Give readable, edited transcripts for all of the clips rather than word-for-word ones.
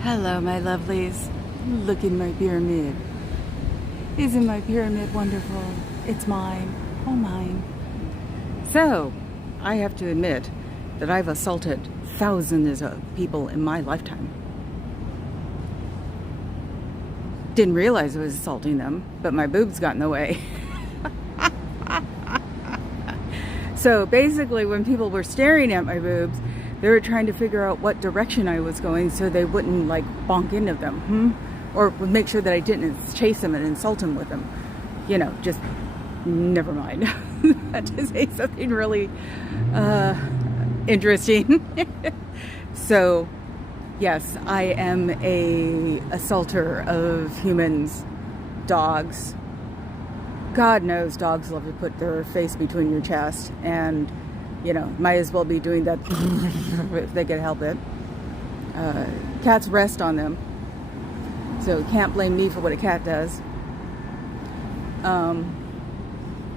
Hello, my lovelies. Look in my pyramid. Isn't my pyramid wonderful? It's mine. All mine. So, I have to admit that I've assaulted thousands of people in my lifetime. Didn't realize I was assaulting them, but my boobs got in the way. So basically, when people were staring at my boobs, they were trying to figure out what direction I was going so they wouldn't like bonk into them, or make sure that I didn't chase them and insult them with them. You know, just never mind. To say something really interesting. So, yes, I am a assaulter of humans, dogs. God knows dogs love to put their face between your chest, and you know, might as well be doing that if they can help it. Cats rest on them, so can't blame me for what a cat does.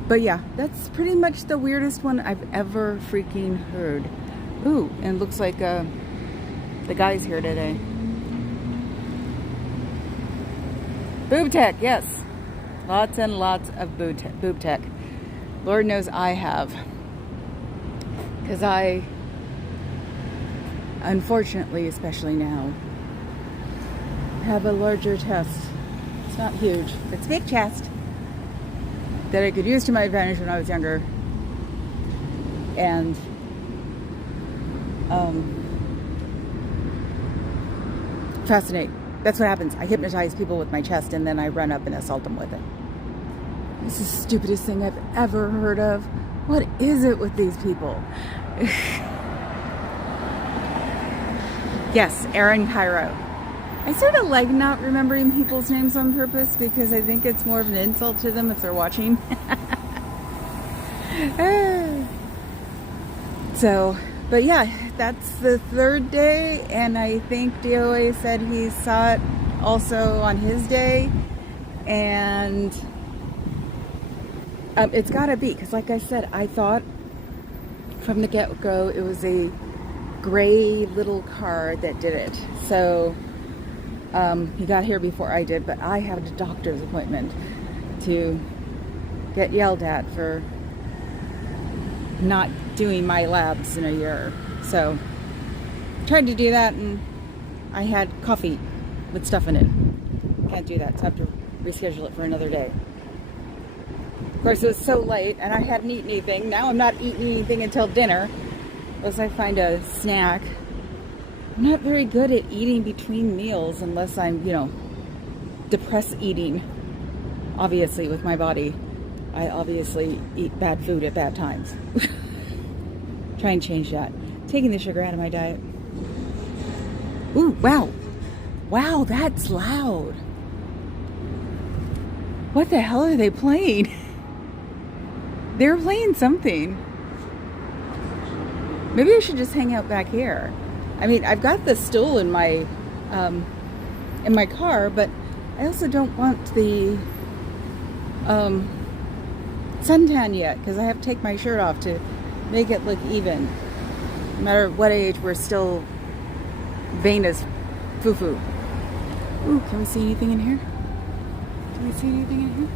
But yeah, that's pretty much the weirdest one I've ever freaking heard. Ooh, and looks like the guy's here today. Boob tech, yes. Lots and lots of boob tech. Lord knows I have. Because I, unfortunately, especially now, have a larger chest. It's not huge, but it's a big chest that I could use to my advantage when I was younger. And fascinate. That's what happens. I hypnotize people with my chest and then I run up and assault them with it. This is the stupidest thing I've ever heard of. What is it with these people? Yes, Aaron Cairo. I sort of like not remembering people's names on purpose because I think it's more of an insult to them if they're watching. So, but yeah, that's the third day, and I think DOA said he saw it also on his day, and it's gotta be, because like I said, I thought from the get-go it was a gray little car that did it. So he got here before I did, but I had a doctor's appointment to get yelled at for not doing my labs in a year. So tried to do that, and I had coffee with stuff in it. Can't do that, so I have to reschedule it for another day. Of course, it was so late, and I hadn't eaten anything. Now I'm not eating anything until dinner, unless I find a snack. I'm not very good at eating between meals unless I'm, you know, depressed eating. Obviously, with my body, I obviously eat bad food at bad times. Try and change that. Taking the sugar out of my diet. Ooh, wow. Wow, that's loud. What the hell are they playing? They're playing something. Maybe I should just hang out back here. I mean, I've got the stool in my car, but I also don't want the suntan yet, because I have to take my shirt off to make it look even. No matter what age, we're still vain as foo-foo. Ooh, can we see anything in here? Can we see anything in here?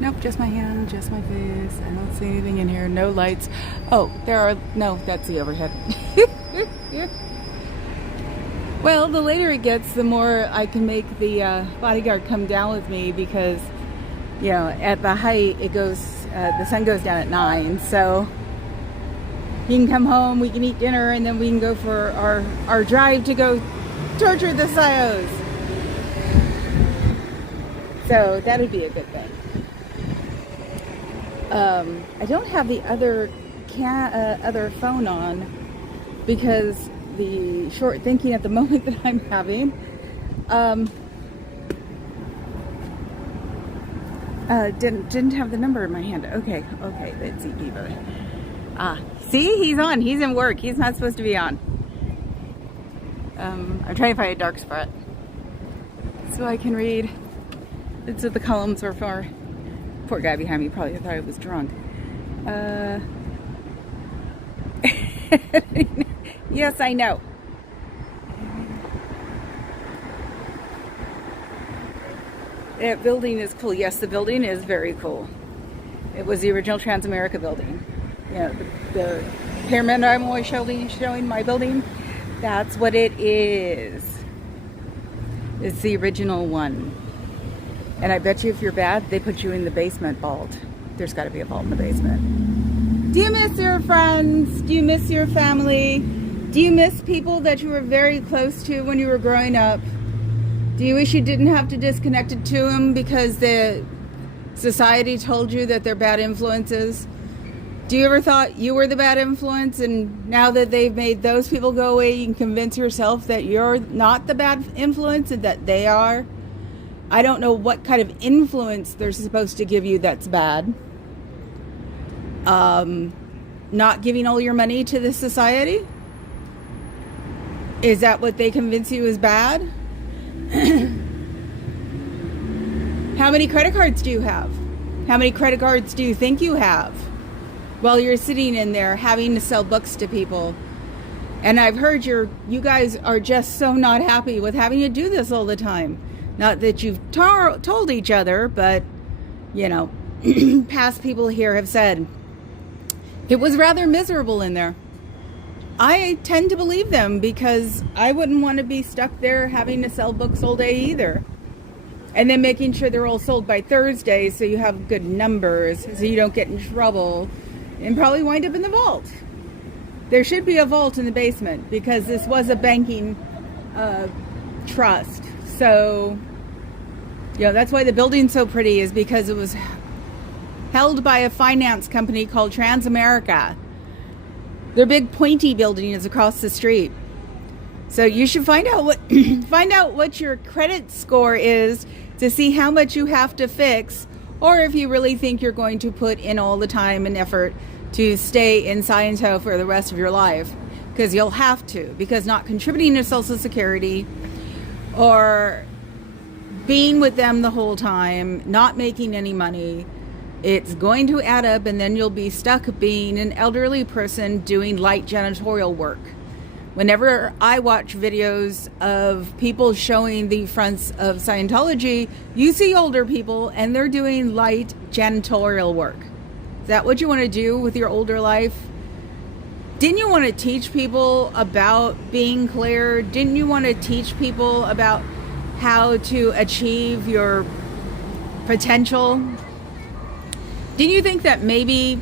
Nope, just my hand, just my face. I don't see anything in here. No lights. Oh, there are... No, that's the overhead. Well, the later it gets, the more I can make the bodyguard come down with me, because, you know, at the height, it goes... the sun goes down at 9, so he can come home, we can eat dinner, and then we can go for our drive to go torture the psyos. So that would be a good thing. I don't have the other phone on because the short thinking at the moment that I'm having didn't have the number in my hand. Okay, let's see, Diva. See, he's on. He's in work. He's not supposed to be on. I'm trying to find a dark spot so I can read. It's what the columns are for. Poor guy behind me probably thought I was drunk. Yes, I know. That building is cool. Yes, the building is very cool. It was the original Transamerica building. You know, the pyramid I'm always showing my building. That's what it is. It's the original one. And I bet you if you're bad, they put you in the basement vault. There's got to be a vault in the basement. Do you miss your friends? Do you miss your family? Do you miss people that you were very close to when you were growing up? Do you wish you didn't have to disconnect it to them because the society told you that they're bad influences? Do you ever thought you were the bad influence, and now that they've made those people go away, you can convince yourself that you're not the bad influence and that they are? I don't know what kind of influence they're supposed to give you that's bad. Not giving all your money to the society? Is that what they convince you is bad? How many credit cards do you have? How many credit cards do you think you have? While you're sitting in there having to sell books to people. And I've heard you guys are just so not happy with having to do this all the time. Not that you've told each other, but, you know, past people here have said, it was rather miserable in there. I tend to believe them because I wouldn't want to be stuck there having to sell books all day either. And then making sure they're all sold by Thursday so you have good numbers, so you don't get in trouble and probably wind up in the vault. There should be a vault in the basement because this was a banking trust. So, you know, that's why the building's so pretty, is because it was held by a finance company called Transamerica. Their big pointy building is across the street. So you should find out what your credit score is to see how much you have to fix, or if you really think you're going to put in all the time and effort to stay in Scientology for the rest of your life. Because you'll have to, because not contributing to Social Security or being with them the whole time, not making any money, it's going to add up, and then you'll be stuck being an elderly person doing light janitorial work. Whenever I watch videos of people showing the fronts of Scientology, you see older people and they're doing light janitorial work. Is that what you want to do with your older life? Didn't you want to teach people about being clear? Didn't you want to teach people about how to achieve your potential? Didn't you think that maybe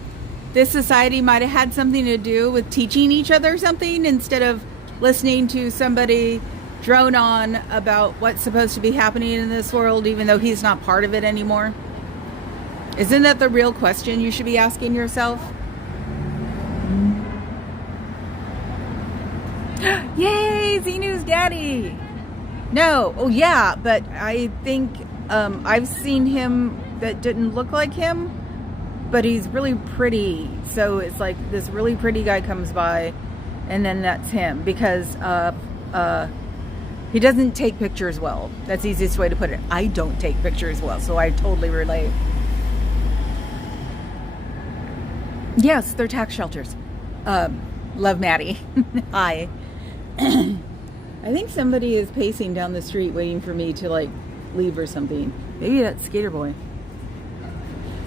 this society might have had something to do with teaching each other something instead of listening to somebody drone on about what's supposed to be happening in this world, even though he's not part of it anymore? Isn't that the real question you should be asking yourself? Yay, Xenu's daddy! No, oh yeah, but I think I've seen him that didn't look like him, but he's really pretty. So it's like this really pretty guy comes by, and then that's him, because he doesn't take pictures well. That's the easiest way to put it. I don't take pictures well, so I totally relate. Yes, they're tax shelters. Love Maddie. Hi. I think somebody is pacing down the street waiting for me to like leave or something. Maybe that's Skater Boy.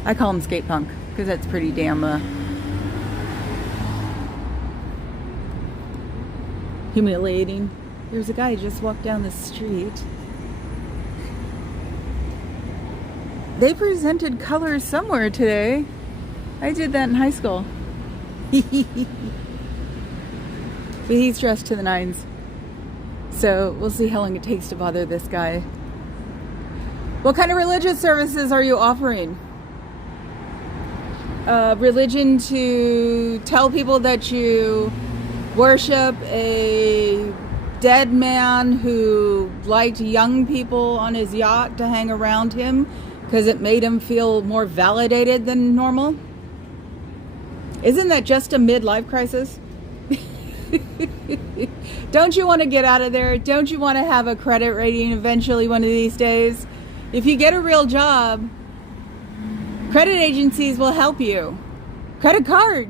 I call him Skate Punk because that's pretty damn humiliating. There's a guy who just walked down the street. They presented colors somewhere today. I did that in high school. But he's dressed to the nines. So we'll see how long it takes to bother this guy. What kind of religious services are you offering? Religion to tell people that you worship a dead man who liked young people on his yacht to hang around him because it made him feel more validated than normal? Isn't that just a midlife crisis? Don't you want to get out of there? Don't you want to have a credit rating eventually one of these days? If you get a real job, credit agencies will help you. Credit card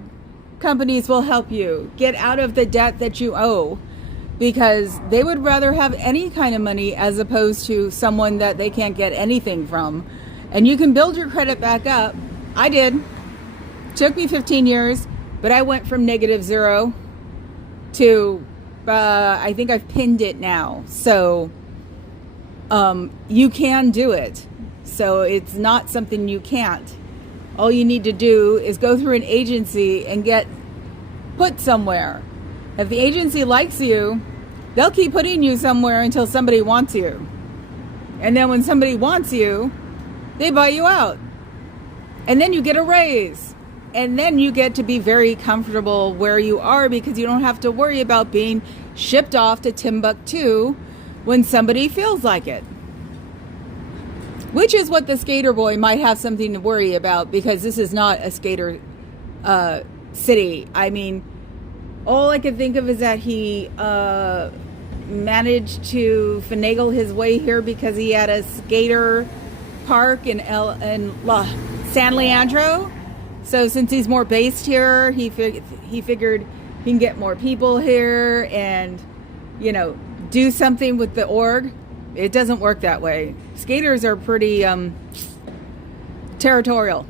companies will help you get out of the debt that you owe. because they would rather have any kind of money as opposed to someone that they can't get anything from. And you can build your credit back up. I did. Took me 15 years, but I went from -0 to, I think I've pinned it now. So you can do it. So it's not something you can't. All you need to do is go through an agency and get put somewhere. If the agency likes you, they'll keep putting you somewhere until somebody wants you. And then when somebody wants you, they buy you out. And then you get a raise. And then you get to be very comfortable where you are because you don't have to worry about being shipped off to Timbuktu when somebody feels like it. Which is what the skater boy might have something to worry about, because this is not a skater city. I mean, all I can think of is that he managed to finagle his way here because he had a skater park in San Leandro. So since he's more based here, he figured he can get more people here and, you know, do something with the org. It doesn't work that way. Skaters are pretty territorial.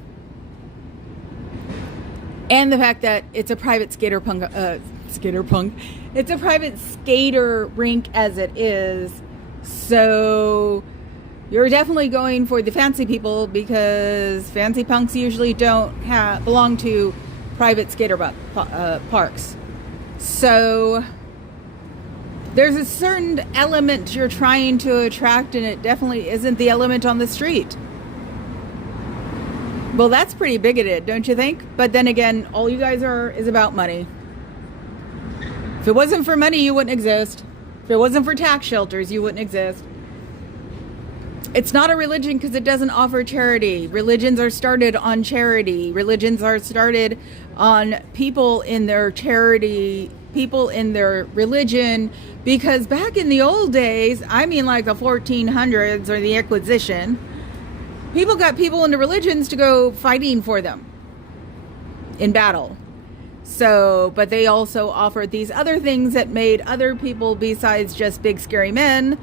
And the fact that it's a private it's a private skater rink as it is. So you're definitely going for the fancy people, because fancy punks usually don't belong to private skater parks. So there's a certain element you're trying to attract, and it definitely isn't the element on the street. Well, that's pretty bigoted, don't you think? But then again, all you guys are is about money. If it wasn't for money, you wouldn't exist. If it wasn't for tax shelters, you wouldn't exist. It's not a religion because it doesn't offer charity. Religions are started on charity. Religions are started on people in their charity, people in their religion. Because back in the old days, I mean like the 1400s or the Inquisition, people got people into religions to go fighting for them in battle. So, but they also offered these other things that made other people besides just big scary men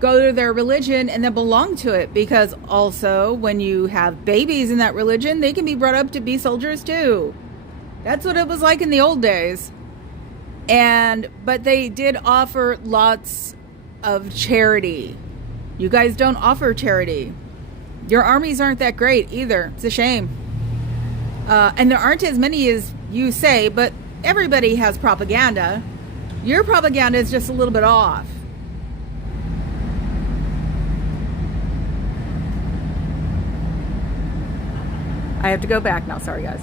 go to their religion and then belong to it. Because also when you have babies in that religion, they can be brought up to be soldiers too. That's what it was like in the old days. But they did offer lots of charity. You guys don't offer charity. Your armies aren't that great either. It's a shame. And there aren't as many as you say, but everybody has propaganda. Your propaganda is just a little bit off. I have to go back now. Sorry, guys.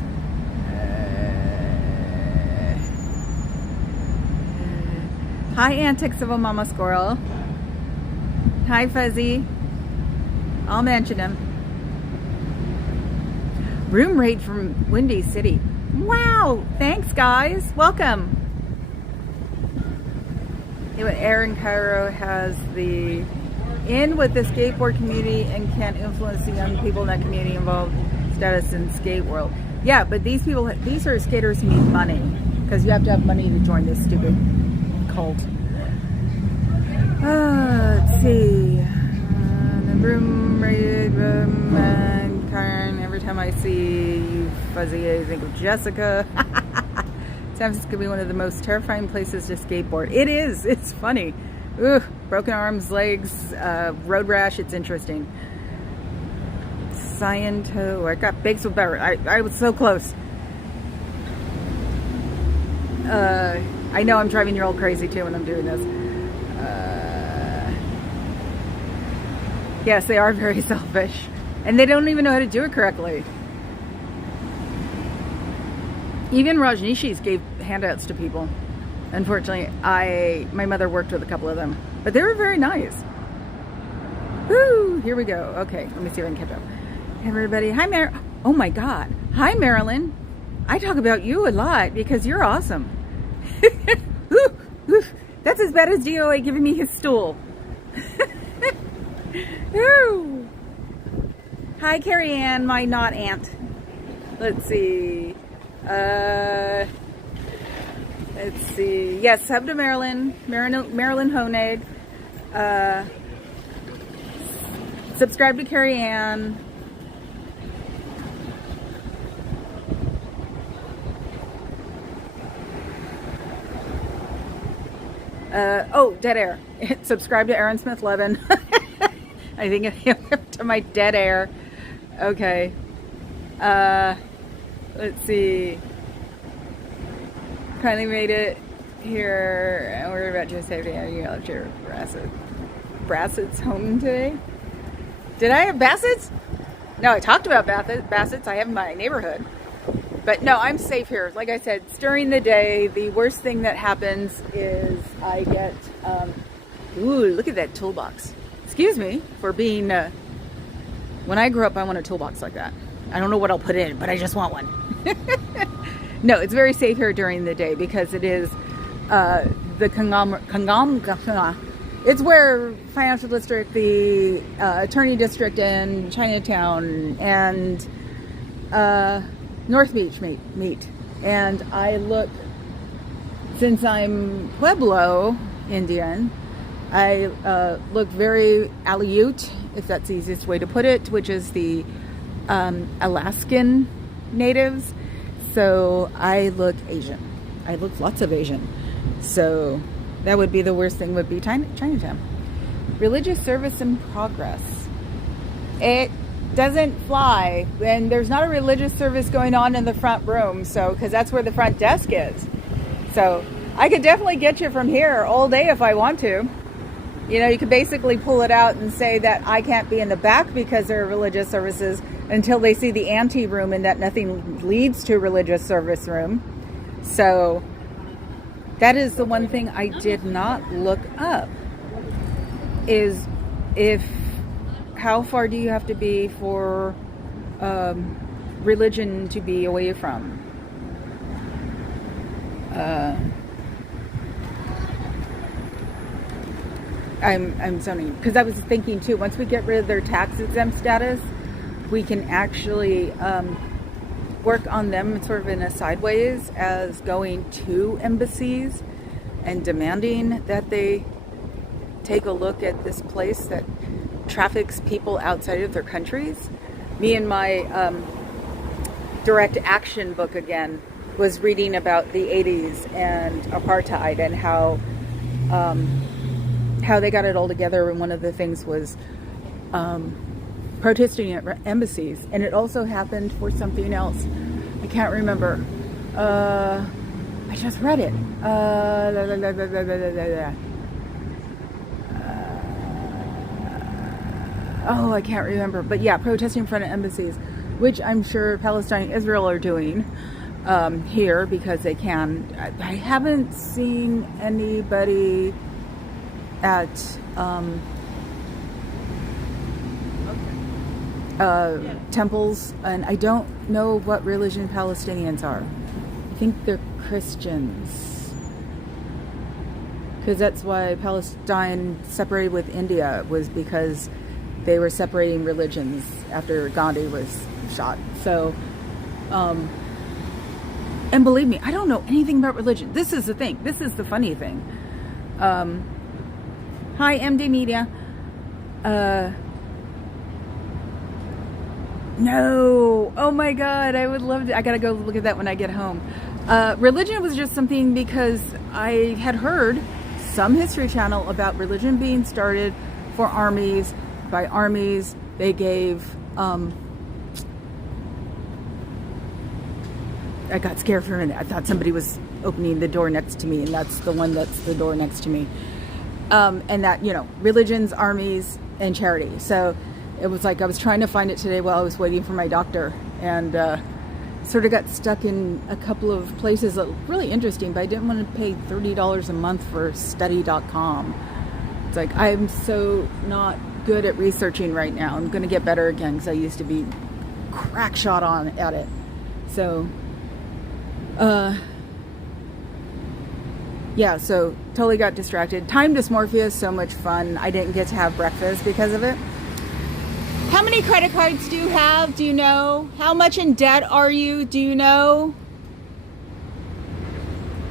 Hi, Antics of a Mama Squirrel. Hi, Fuzzy. I'll mention him. Room rate from Windy City. Wow. Thanks, guys. Welcome. Aaron Cairo has the in with the skateboard community and can influence the young people in that community involved status in skate world. Yeah, but these are skaters who need money, because you have to have money to join this stupid cult. Let's see. The room rated and Karen. Every time I see you, Fuzzy, I think of Jessica. San Francisco could be one of the most terrifying places to skateboard. It is. It's funny. Ugh, broken arms, legs, road rash. It's interesting. Scientology. I got baked with better. I was so close. I know I'm driving you all crazy too when I'm doing this. Yes, they are very selfish, and they don't even know how to do it correctly. Even Rajneeshis gave handouts to people. Unfortunately, my mother worked with a couple of them, but they were very nice. Woo! Here we go. Okay, let me see if I can catch up. Hey, everybody. Hi, oh my God. Hi, Marilyn. I talk about you a lot because you're awesome. Ooh, ooh. That's as bad as DOA giving me his stool. Ooh. Hi, Carrie Ann, my not aunt. Let's see. let's see. Yes, sub to Marilyn Honade. Subscribe to Carrie Ann. Oh, dead air. Subscribe to Aaron Smith Levin. I think to my dead air. Okay. Let's see. Finally made it here. We're about to say, you left your Bassett's home today. Did I have Bassett's? No, I talked about Bassett's. I have my neighborhood. But no, I'm safe here. Like I said, it's during the day. The worst thing that happens is I get, ooh, look at that toolbox. Excuse me for being, when I grew up, I want a toolbox like that. I don't know what I'll put in, but I just want one. No, it's very safe here during the day because it is it's where Financial District, the Attorney District in Chinatown, and North Beach meet. And I look, since I'm Pueblo Indian, I look very Aleut, if that's the easiest way to put it, which is the Alaskan natives. So I look Asian. I look lots of Asian. So that would be the worst thing, would be Chinatown. Religious service in progress. It doesn't fly, and there's not a religious service going on in the front room, so because that's where the front desk is. So I could definitely get you from here all day if I want to. You know, you could basically pull it out and say that I can't be in the back because there are religious services until they see the ante room, and that nothing leads to religious service room. So that is the one thing I did not look up, is how far do you have to be for religion to be away from? I'm zoning, because I was thinking too, once we get rid of their tax exempt status, we can actually work on them sort of in a sideways as going to embassies and demanding that they take a look at this place that traffics people outside of their countries. Me and my direct action book again was reading about the 80s and apartheid and how they got it all together, and one of the things was protesting at embassies, and it also happened for something else. I can't remember. I just read it. Oh, I can't remember. But yeah, protesting in front of embassies, which I'm sure Palestine and Israel are doing here because they can. I haven't seen anybody at temples, and I don't know what religion Palestinians are. I think they're Christians, because that's why Palestine separated with India, was because they were separating religions after Gandhi was shot. So and believe me, I don't know anything about religion. This is the thing. This is the funny thing. Hi, MD Media. No. Oh my God. I would love to. I gotta go look at that when I get home. Religion was just something because I had heard some History Channel about religion being started for armies. By armies, they gave. I got scared for a minute. I thought somebody was opening the door next to me, and that's the one that's the door next to me. And that, you know, religions, armies, and charity. So it was like I was trying to find it today while I was waiting for my doctor, and sort of got stuck in a couple of places that were really interesting, but I didn't want to pay $30 a month for study.com. It's like, I'm so not good at researching right now. I'm going to get better again, because I used to be crack shot at it. So yeah, so totally got distracted. Time dysmorphia is so much fun. I didn't get to have breakfast because of it. How many credit cards do you have? Do you know? How much in debt are you? Do you know?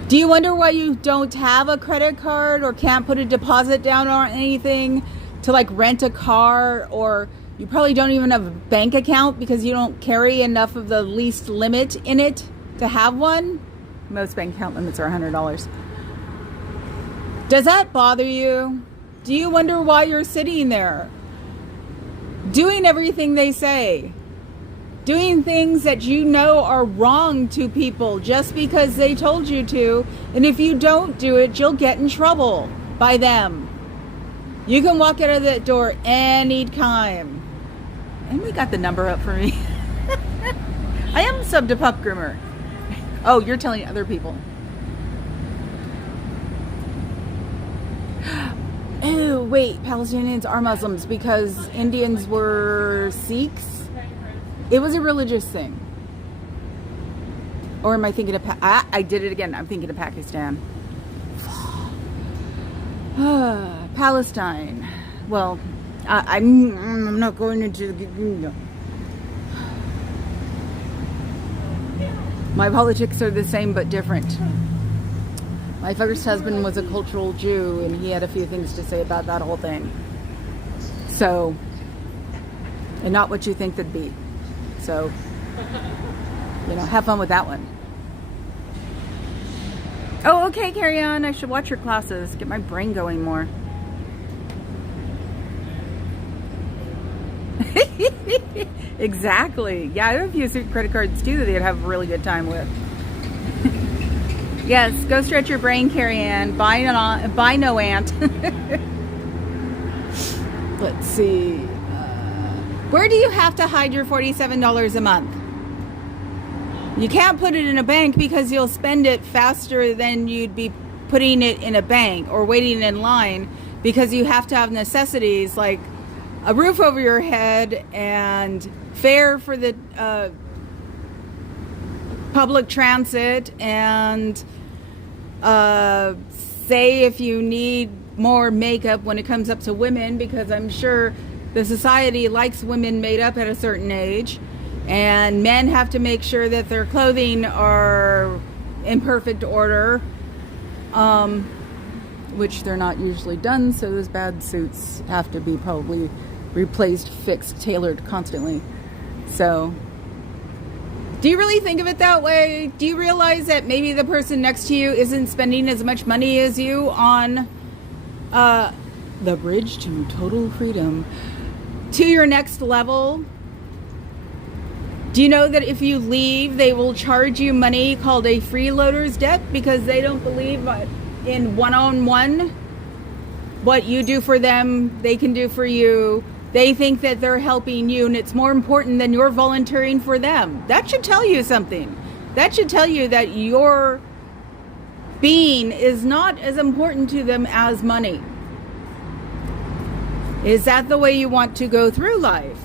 Do you wonder why you don't have a credit card or can't put a deposit down or anything to like rent a car, or you probably don't even have a bank account because you don't carry enough of the least limit in it to have one? Most bank account limits are $100. Does that bother you? Do you wonder why you're sitting there doing everything they say? Doing things that you know are wrong to people just because they told you to. And if you don't do it, you'll get in trouble by them. You can walk out of that door anytime. And we got the number up for me. I am sub to Pup Groomer. Oh, you're telling other people. Oh, wait. Palestinians are Muslims because Indians were Sikhs. It was a religious thing. Or am I thinking of... I did it again. I'm thinking of Pakistan. Palestine. Well, I'm not going into the... My politics are the same but different. My first husband was a cultural Jew, and he had a few things to say about that whole thing. So, and not what you think they'd be. So, you know, have fun with that one. Oh, okay, carry on. I should watch your classes. Get my brain going more. Exactly. Yeah, I have a few credit cards too that they'd have a really good time with. Yes, go stretch your brain, Carrie Ann. Buy no aunt. Let's see. Where do you have to hide your $47 a month? You can't put it in a bank because you'll spend it faster than you'd be putting it in a bank or waiting in line, because you have to have necessities like a roof over your head and fare for the public transit, and say if you need more makeup when it comes up to women, because I'm sure the society likes women made up at a certain age, and men have to make sure that their clothing are in perfect order, which they're not usually done, so those bad suits have to be probably replaced, fixed, tailored constantly. So, do you really think of it that way? Do you realize that maybe the person next to you isn't spending as much money as you on the bridge to total freedom, to your next level? Do you know that if you leave, they will charge you money called a freeloader's debt because they don't believe in one-on-one? What you do for them, they can do for you. They think that they're helping you, and it's more important than you're volunteering for them. That should tell you something. That should tell you that your being is not as important to them as money. Is that the way you want to go through life?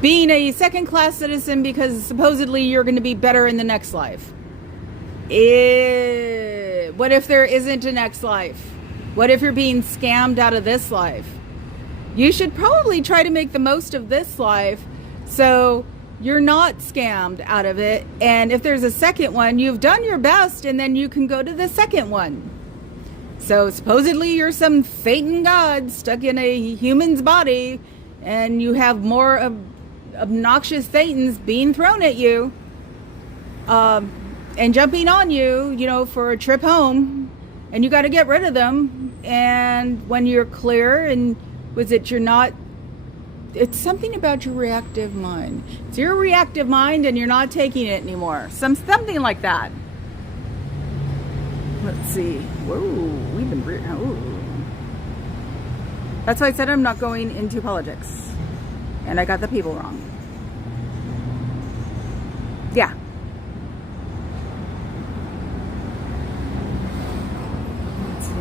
Being a second-class citizen because supposedly you're going to be better in the next life. What if there isn't a next life? What if you're being scammed out of this life? You should probably try to make the most of this life so you're not scammed out of it. And if there's a second one, you've done your best, and then you can go to the second one. So supposedly you're some Satan god stuck in a human's body, and you have more obnoxious Satans being thrown at you and jumping on you, you know, for a trip home, and you got to get rid of them. And when you're clear, and it's something about your reactive mind. It's your reactive mind and you're not taking it anymore. Something like that. Let's see. Whoa, we've been... That's why I said I'm not going into politics. And I got the people wrong. Yeah. Let's see.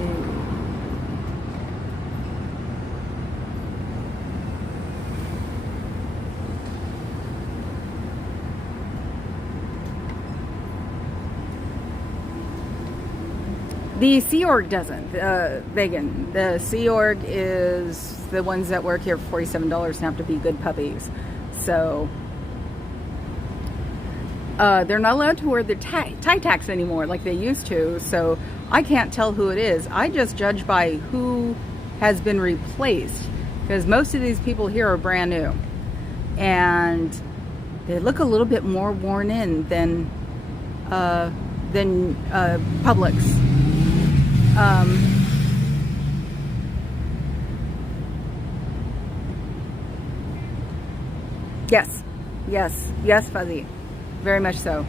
The Sea Org doesn't, vegan. The Sea Org is the ones that work here for $47 and have to be good puppies. So, They're not allowed to wear the tie tacks anymore like they used to, so I can't tell who it is. I just judge by who has been replaced, because most of these people here are brand new, and they look a little bit more worn in than Publix. Yes, Fuzzy. Very much so.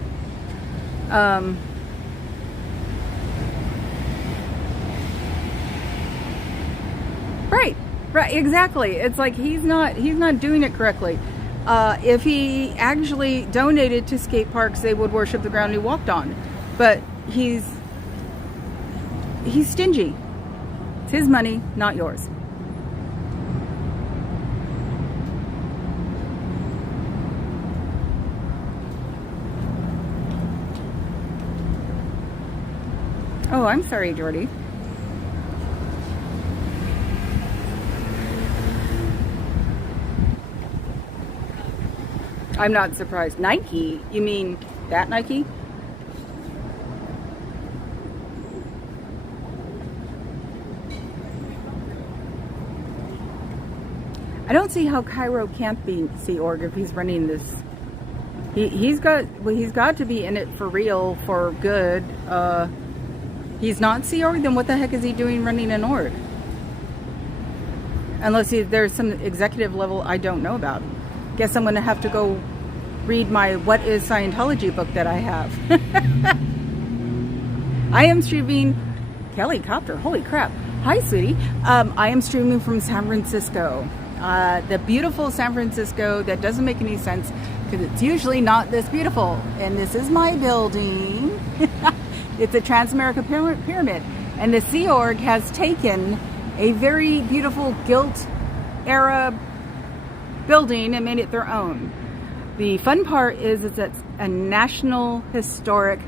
Right, exactly. It's like he's not doing it correctly. If he actually donated to skate parks, they would worship the ground he walked on. But he's stingy. It's his money, not yours. Oh, I'm sorry, Jordy. I'm not surprised. Nike? You mean that Nike? I don't see how Cairo can't be Sea Org if he's running this. He's got to be in it for real, for good. He's not Sea Org, then what the heck is he doing running an org? Unless there's some executive level I don't know about. Guess I'm going to have to go read my What is Scientology book that I have. I am streaming Kelly Copter. Holy crap. Hi, sweetie. I am streaming from San Francisco. The beautiful San Francisco that doesn't make any sense because it's usually not this beautiful. And this is my building. It's a Transamerica Pyramid. And the Sea Org has taken a very beautiful gilt era building and made it their own. The fun part is it's a National Historic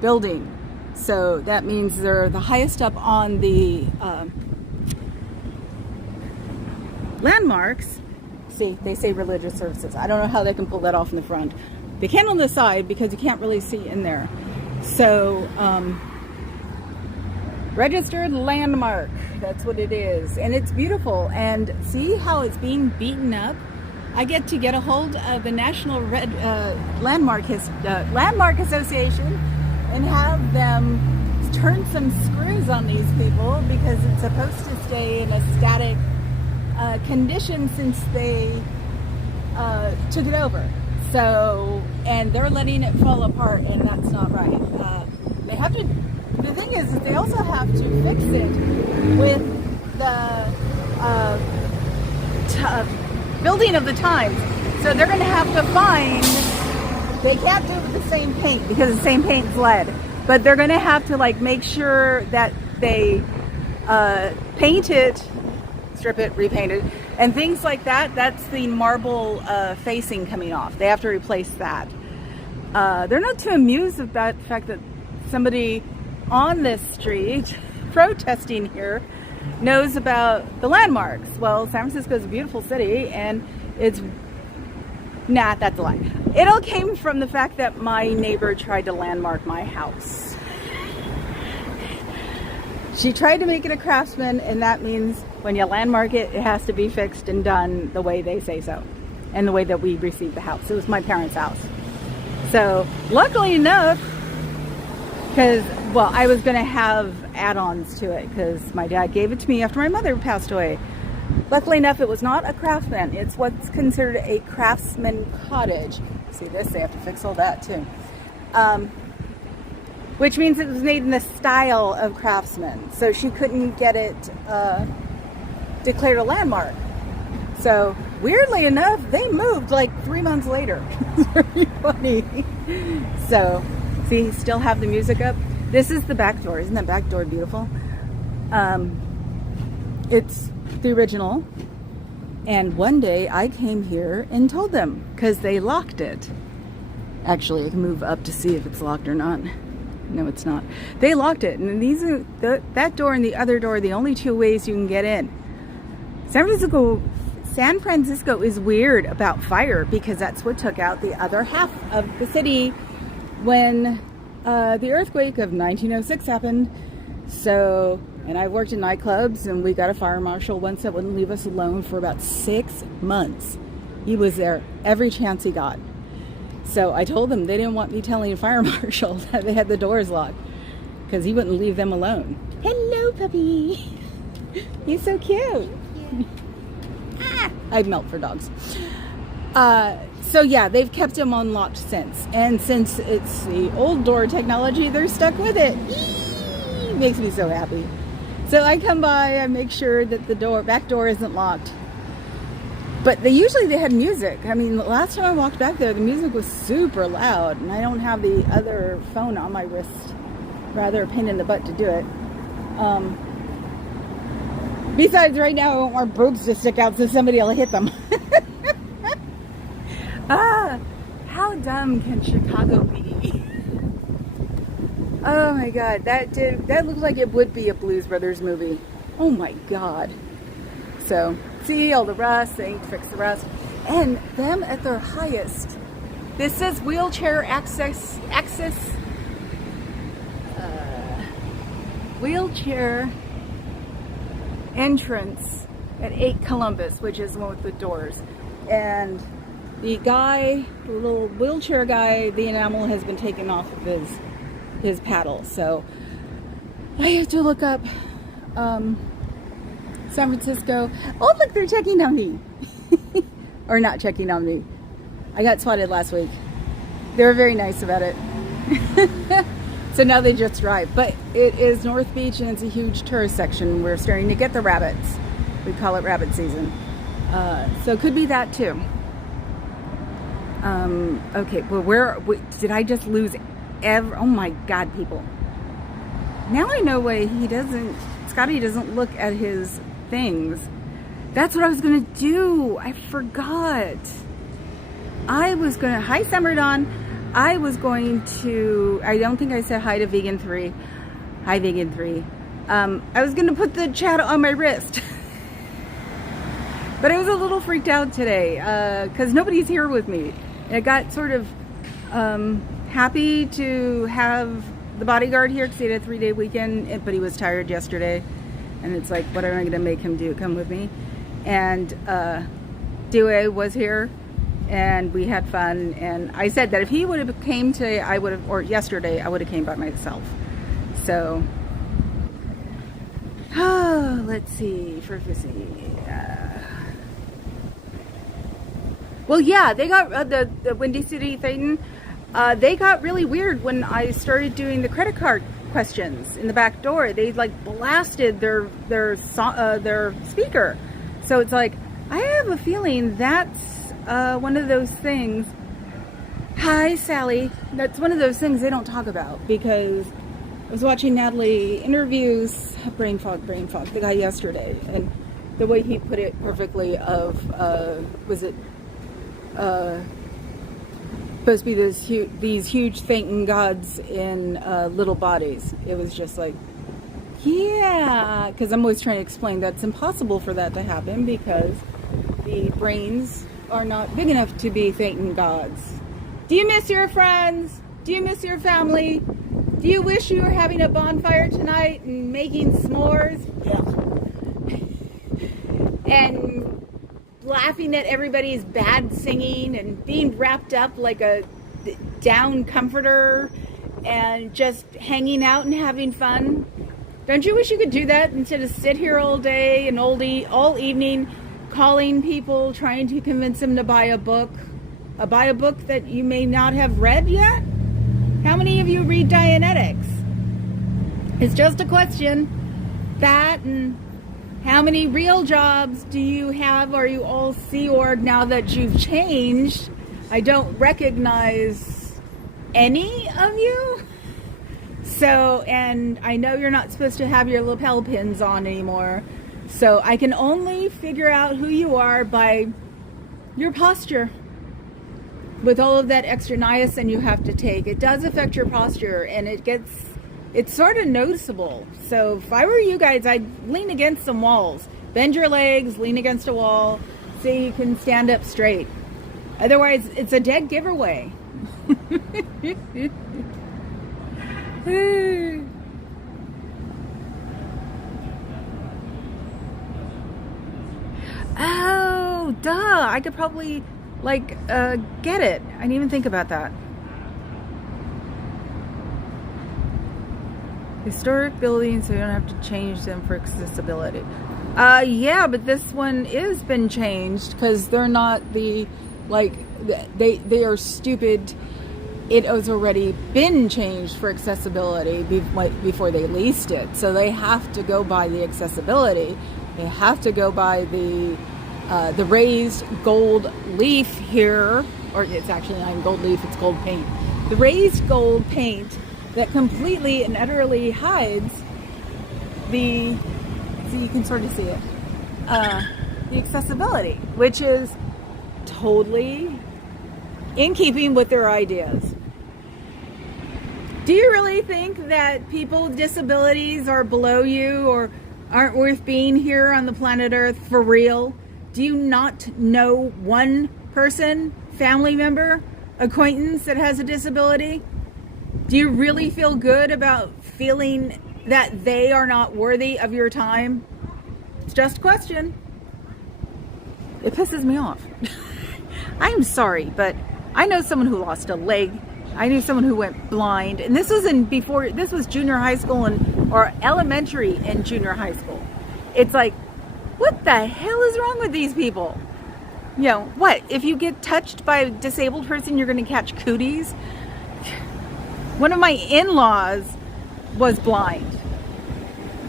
building. So that means they're the highest up on the landmarks. See, they say religious services. I don't know how they can pull that off in the front. They can on the side because you can't really see in there. So, registered landmark, that's what it is. And it's beautiful. And see how it's being beaten up? I get to get a hold of the National Landmark Association and have them turn some screws on these people because it's supposed to stay in a static condition since they took it over. So, and they're letting it fall apart, and that's not right. They have to, the thing is they also have to fix it with the building of the times. So they're going to have to find, they can't do it with the same paint because the same paint's lead, but they're going to have to like make sure that they paint it, strip it, repaint it, and things like that. That's the marble facing coming off. They have to replace that. They're not too amused about the fact that somebody on this street protesting here knows about the landmarks. Well, San Francisco is a beautiful city, and it's that's a lie. It all came from the fact that my neighbor tried to landmark my house. She tried to make it a craftsman, and that means when you landmark it, it has to be fixed and done the way they say so, and the way that we received the house. It was my parents' house. So, luckily enough, because, well, I was going to have add-ons to it because my dad gave it to me after my mother passed away. Luckily enough, it was not a craftsman. It's what's considered a craftsman cottage. See this? They have to fix all that too. Which means it was made in the style of craftsman. So she couldn't get it declared a landmark. So weirdly enough, they moved like 3 months later. It's very funny. So, see, still have the music up. This is the back door. Isn't that back door beautiful? It's the original. And one day I came here and told them because they locked it. Actually, I can move up to see if it's locked or not. No, it's not. They locked it. And these are that door and the other door are the only two ways you can get in. San Francisco is weird about fire because that's what took out the other half of the city when the earthquake of 1906 happened. So, and I worked in nightclubs, and we got a fire marshal once that wouldn't leave us alone for about 6 months. He was there every chance he got. So I told them they didn't want me telling a fire marshal that they had the doors locked, because he wouldn't leave them alone. Hello, puppy. He's so cute. Ah, I'd melt for dogs. So yeah, they've kept him unlocked since. And since it's the old door technology, they're stuck with it. Eee! Makes me so happy. So I come by, I make sure that the back door isn't locked. But they had music. I mean, the last time I walked back there, the music was super loud, and I don't have the other phone on my wrist. Rather a pain in the butt to do it. Besides, right now I want my boobs to stick out so somebody will hit them. How dumb can Chicago be? Oh my God, that looks like it would be a Blues Brothers movie. Oh my God. So, see all the rust, they ain't fix the rust. And them at their highest. This says wheelchair wheelchair entrance at 8 Columbus, which is the one with the doors. And the little wheelchair guy, the enamel has been taken off of his paddle. So I have to look up San Francisco. Oh, look, they're checking on me. Or not checking on me. I got swatted last week. They were very nice about it. So now they just drive. But it is North Beach, and it's a huge tourist section. We're starting to get the rabbits. We call it rabbit season. So it could be that too. Okay, well, did I just lose oh my God, people. Now I know why Scotty doesn't look at his things. That's what I was going to do. I forgot. Hi, Summer Dawn. I don't think I said hi to Vegan 3. Hi, Vegan 3. I was going to put the chat on my wrist. But I was a little freaked out today, because nobody's here with me. I got sort of happy to have the bodyguard here, because he had a 3-day weekend, but he was tired yesterday. And it's like, what am I going to make him do? Come with me. And Dewey was here, and we had fun. And I said that if he would have came today, or yesterday, I would have came by myself. So, let's see, well, yeah, they got the Windy City Thetan. They got really weird when I started doing the credit card questions in the back door. They like blasted their speaker. So it's like, I have a feeling that's one of those things. Hi, Sally. That's one of those things they don't talk about, because I was watching Natalie interviews brain fog the guy yesterday, and the way he put it perfectly was it supposed to be these huge fainting gods in little bodies. It was just like, yeah, because I'm always trying to explain that's impossible for that to happen, because the brains are not big enough to be fainting gods. Do you miss your friends? Do you miss your family? Do you wish you were having a bonfire tonight and making s'mores? Yeah. And laughing at everybody's bad singing and being wrapped up like a down comforter and just hanging out and having fun? Don't you wish you could do that instead of sit here all day and all evening calling people, trying to convince them to buy a book that you may not have read yet? How many of you read Dianetics? It's just a question. That, and how many real jobs do you have? Are you all Sea Org now that you've changed? I don't recognize any of you. So, and I know you're not supposed to have your lapel pins on anymore. So I can only figure out who you are by your posture. With all of that extra niacin you have to take, it does affect your posture, and it's sort of noticeable. So if I were you guys, I'd lean against some walls. Bend your legs, lean against a wall, so you can stand up straight. Otherwise, it's a dead giveaway. Oh, duh. I could probably, like, get it. I didn't even think about that. Historic buildings, so you don't have to change them for accessibility. Yeah, but this one is been changed because they're not the, like, they are stupid. It has already been changed for accessibility before they leased it. So they have to go by the accessibility. They have to go by the raised gold leaf here, or it's actually not gold leaf, it's gold paint. The raised gold paint that completely and utterly hides the, so you can sort of see it, the accessibility, which is totally in keeping with their ideas. Do you really think that people with disabilities are below you or aren't worth being here on the planet Earth for real? Do you not know one person, family member, acquaintance that has a disability? Do you really feel good about feeling that they are not worthy of your time? It's just a question. It pisses me off. I'm sorry, but I know someone who lost a leg. I knew someone who went blind, and this was this was junior high school or elementary and junior high school. It's like, what the hell is wrong with these people? You know, what? If you get touched by a disabled person, you're going to catch cooties? One of my in-laws was blind,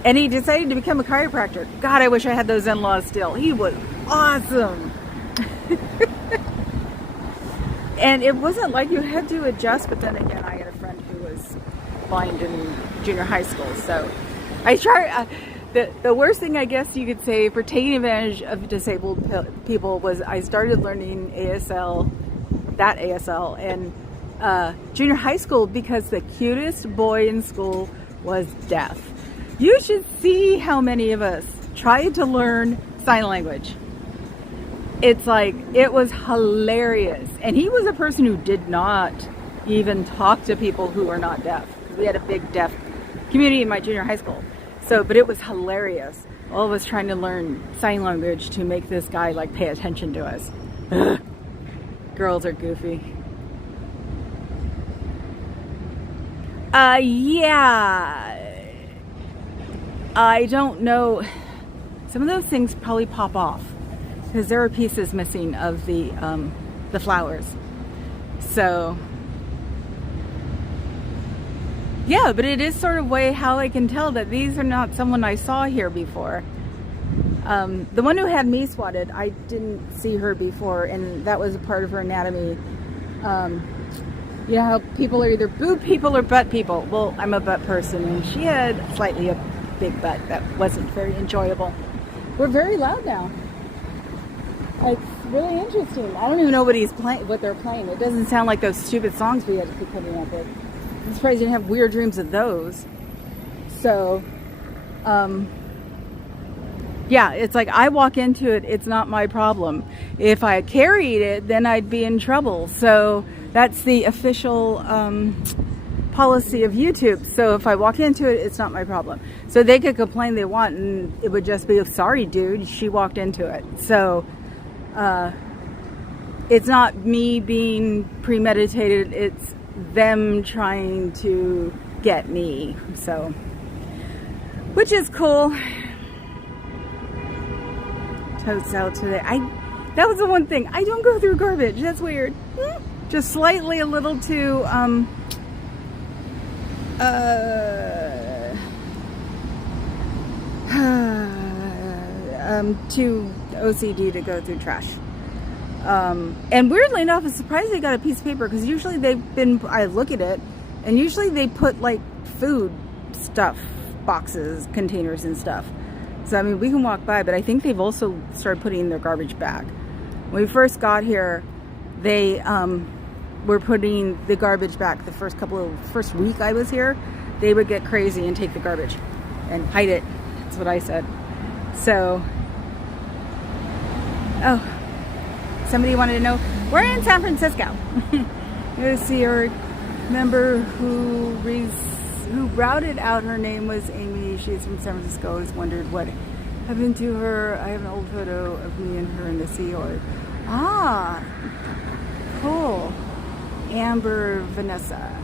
and he decided to become a chiropractor. God, I wish I had those in-laws still. He was awesome. And it wasn't like you had to adjust, but then again, I had a friend who was blind in junior high school, so I tried. The worst thing I guess you could say for taking advantage of disabled people was I started learning ASL, in junior high school because the cutest boy in school was deaf. You should see how many of us tried to learn sign language. It's like, it was hilarious. And he was a person who did not even talk to people who are not deaf. We had a big deaf community in my junior high school. So, but it was hilarious. All of us trying to learn sign language to make this guy like pay attention to us. Ugh. Girls are goofy. Yeah. I don't know. Some of those things probably pop off because there are pieces missing of the flowers. So, yeah, but it is sort of way how I can tell that these are not someone I saw here before. The one who had me swatted, I didn't see her before, and that was a part of her anatomy. You know how people are either boob people or butt people? Well, I'm a butt person, and she had slightly a big butt that wasn't very enjoyable. We're very loud now. It's really interesting. I don't even know what they're playing. It doesn't sound like those stupid songs we had to keep coming up with. I'm surprised you didn't have weird dreams of those. So, yeah, it's like I walk into it, it's not my problem. If I carried it, then I'd be in trouble. So that's the official policy of YouTube. So if I walk into it, it's not my problem. So they could complain they want, and it would just be, sorry, dude, she walked into it. So it's not me being premeditated. It's them trying to get me. So, which is cool. Toast out today. That was the one thing. I don't go through garbage. That's weird. Just slightly a little too too OCD to go through trash. And weirdly enough, it's surprising they got a piece of paper, because usually I look at it, and usually they put like food stuff, boxes, containers and stuff. So I mean, we can walk by, but I think they've also started putting in their garbage bag. When we first got here, they were putting the garbage back. The first week I was here, they would get crazy and take the garbage and hide it. That's what I said. So, oh, somebody wanted to know, we're in San Francisco. You see her member who routed out her name was Amy. She's from San Francisco. Always wondered what happened to her. I have an old photo of me and her in the Sea Org. Ah, cool. Amber Vanessa.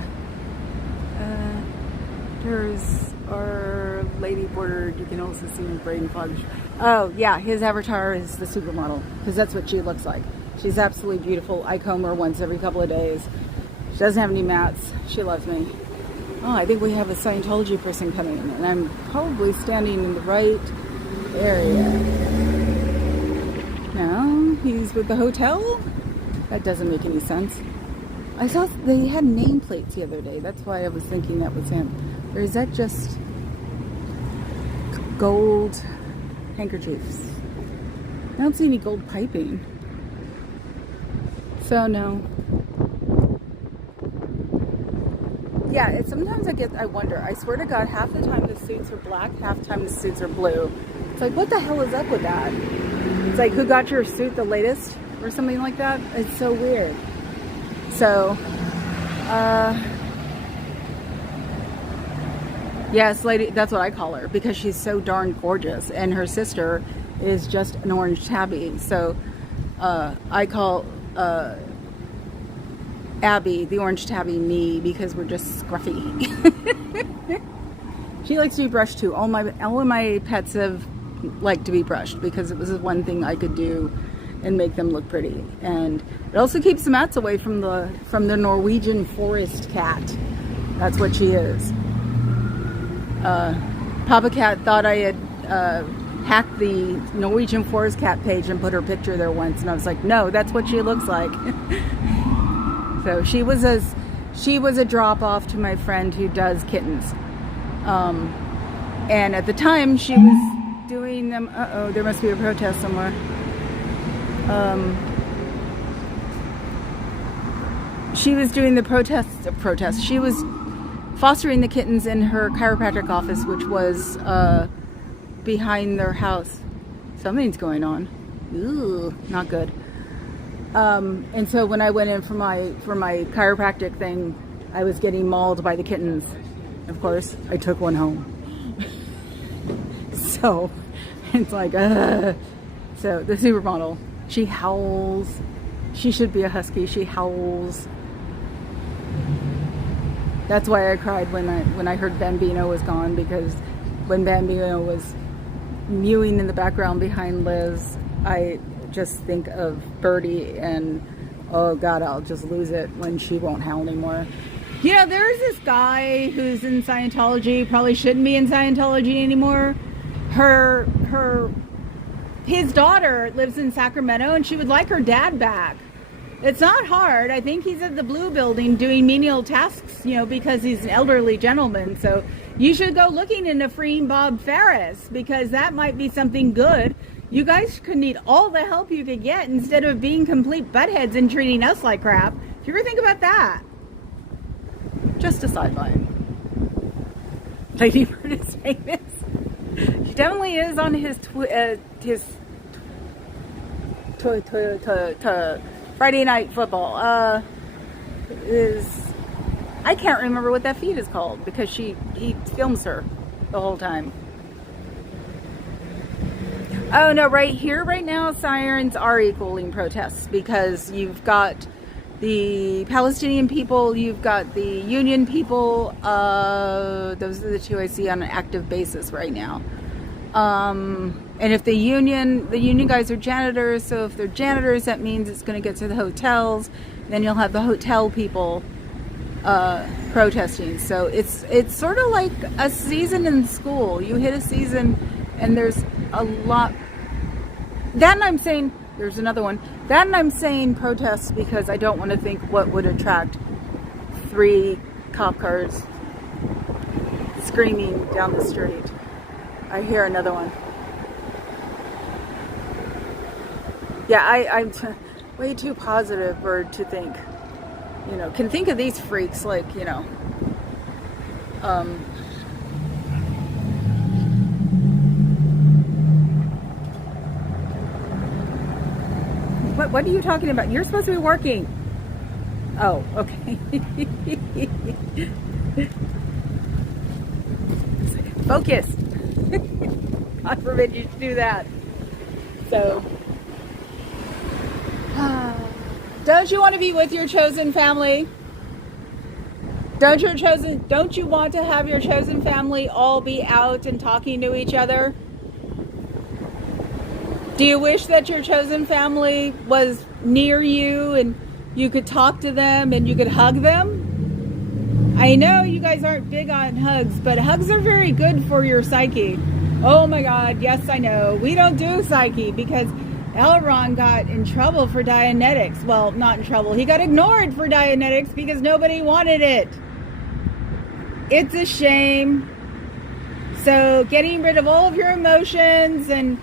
There's our lady bordered. You can also see in Braden Fogg. Oh yeah, his avatar is the supermodel because that's what she looks like. She's absolutely beautiful. I comb her once every couple of days. She doesn't have any mats. She loves me. Oh, I think we have a Scientology person coming in, and I'm probably standing in the right area. No, he's with the hotel? That doesn't make any sense. I saw they had nameplates the other day. That's why I was thinking that was him. Or is that just gold handkerchiefs? I don't see any gold piping. So no. Yeah, sometimes I wonder. I swear to God, half the time the suits are black, half the time the suits are blue. It's like, what the hell is up with that? It's like, who got your suit the latest? Or something like that. It's so weird. So, yes, lady, that's what I call her because she's so darn gorgeous. And her sister is just an orange tabby. So, I call, Abby, the orange tabby, me because we're just scruffy. She likes to be brushed too. All of my pets have liked to be brushed because it was the one thing I could do and make them look pretty. And it also keeps the mats away from the Norwegian forest cat. That's what she is. Papa Cat thought I had hacked the Norwegian forest cat page and put her picture there once, and I was like, no, that's what she looks like. So she was a drop off to my friend who does kittens. And at the time she was doing them. Uh-oh, there must be a protest somewhere. She was doing the protest. She was fostering the kittens in her chiropractic office, which was behind their house. Something's going on. Ooh, not good. And so when I went in for my chiropractic thing, I was getting mauled by the kittens. Of course, I took one home. So it's like, so the supermodel, she howls. She should be a husky. She howls. That's why I cried when I heard Bambino was gone, because when Bambino was mewing in the background behind Liz, I just think of Birdie and, oh God, I'll just lose it when she won't howl anymore. You know, there's this guy who's in Scientology, probably shouldn't be in Scientology anymore. His daughter lives in Sacramento and she would like her dad back. It's not hard. I think he's at the Blue Building doing menial tasks, you know, because he's an elderly gentleman. So you should go looking into freeing Bob Ferris, because that might be something good. You guys could need all the help you could get instead of being complete buttheads and treating us like crap. Do you ever think about that? Just a sideline. Lady Bird is famous. She definitely is on his Friday Night Football. I can't remember what that feed is called because he films her the whole time. Oh no, right here, right now, sirens are equaling protests because you've got the Palestinian people, you've got the union people. Those are the two I see on an active basis right now. And if the union guys are janitors, so if they're janitors, that means it's going to get to the hotels. Then you'll have the hotel people protesting. So it's sort of like a season in school. You hit a season, and there's a lot. That, and I'm saying there's another one. That, and I'm saying protests because I don't want to think what would attract 3 cop cars screaming down the street. I hear another one. Yeah, I'm way too positive or to think, you know, can think of these freaks like, you know, what are you talking about? You're supposed to be working. Oh, okay. Focus. God forbid you do that. So, don't you want to be with your chosen family? Don't you want to have your chosen family all be out and talking to each other? Do you wish that your chosen family was near you and you could talk to them and you could hug them? I know you guys aren't big on hugs, but hugs are very good for your psyche. Oh my God, yes, I know. We don't do psyche because Elron got in trouble for Dianetics. Well, not in trouble. He got ignored for Dianetics because nobody wanted it. It's a shame. So getting rid of all of your emotions and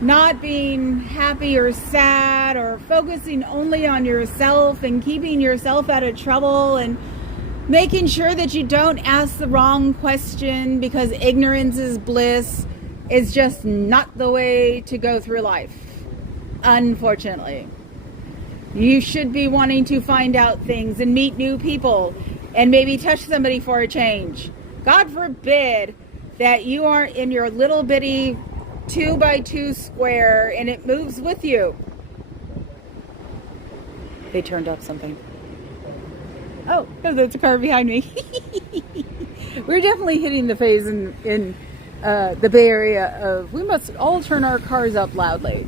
not being happy or sad or focusing only on yourself and keeping yourself out of trouble and making sure that you don't ask the wrong question because ignorance is bliss is just not the way to go through life, unfortunately. You should be wanting to find out things and meet new people and maybe touch somebody for a change. God forbid that you are in your little bitty 2x2 square and it moves with you. They turned up something. Oh, that's a car behind me. We're definitely hitting the phase in the Bay Area of we must all turn our cars up loudly.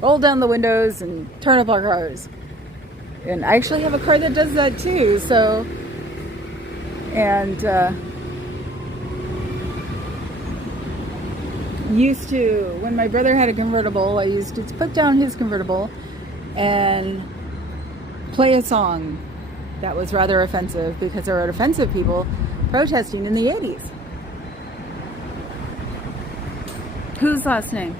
Roll down the windows and turn up our cars. And I actually have a car that does that too, so... And used to, when my brother had a convertible, I used to put down his convertible and play a song that was rather offensive because there were offensive people protesting in the 80s. Whose last name?